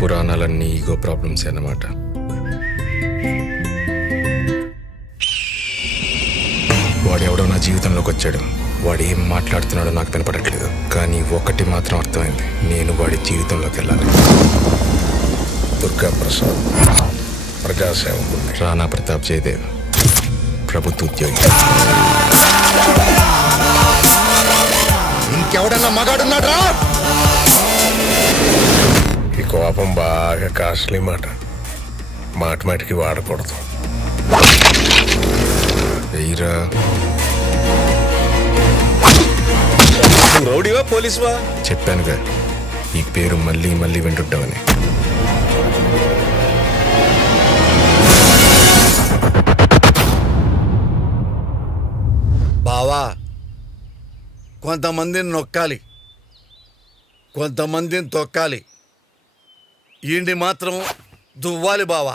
పురాణాలన్నీ ego problems అన్నమాట. వాడెవడో నా జీవితంలోకి వచ్చాడు. వాడు ఏం మాట్లాడుతున్నాడో నాకు వినపడట్లేదు, కానీ ఒకటి మాత్రం అర్థమైంది, నేను వాడి జీవితంలోకి వెళ్ళాలి. దుర్గా ప్రసాద్, ప్రజాసేవకుడు. రాణా ప్రతాప్ జయదేవ్, ప్రభుత్వ ఉద్యోగి. ఇంకెవడన్నా మగాడున్నాడ్రా? ఈ కోపం బాగా కాస్ట్లీ మాట, మాటికి వాడకూడదు. వెయ్యిరా. రౌడీవా పోలీసువా? చెప్పానుగా, ఈ పేరు మళ్ళీ మళ్ళీ వింటుంటామని. బావా, కొంతమందిని నొక్కాలి, కొంతమందిని తొక్కాలి, ఈయన్ని మాత్రం దువ్వాలి బావా.